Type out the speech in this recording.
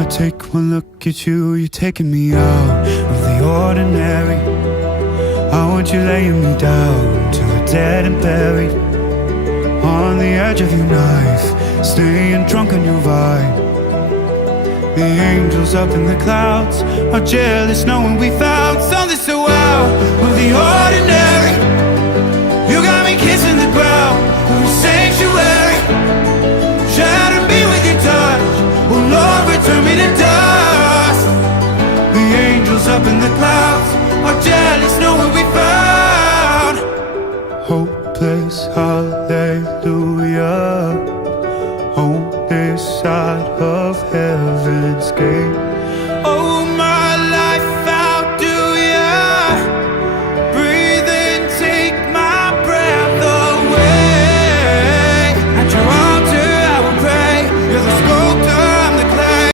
I take one look at you, you're taking me out of the ordinary. I want you laying me down to a dead and buried, on the edge of your knife, staying drunk on your vine. The angels up in the clouds are jealous knowing we found something so out of the ordinary. You got me kissing the ground of a sanctuary, shatter me with your touch, oh Lord, return me to dust. The angels up in the clouds are jealous knowing we found hopeless hallelujah on this side of heaven's gate. Oh,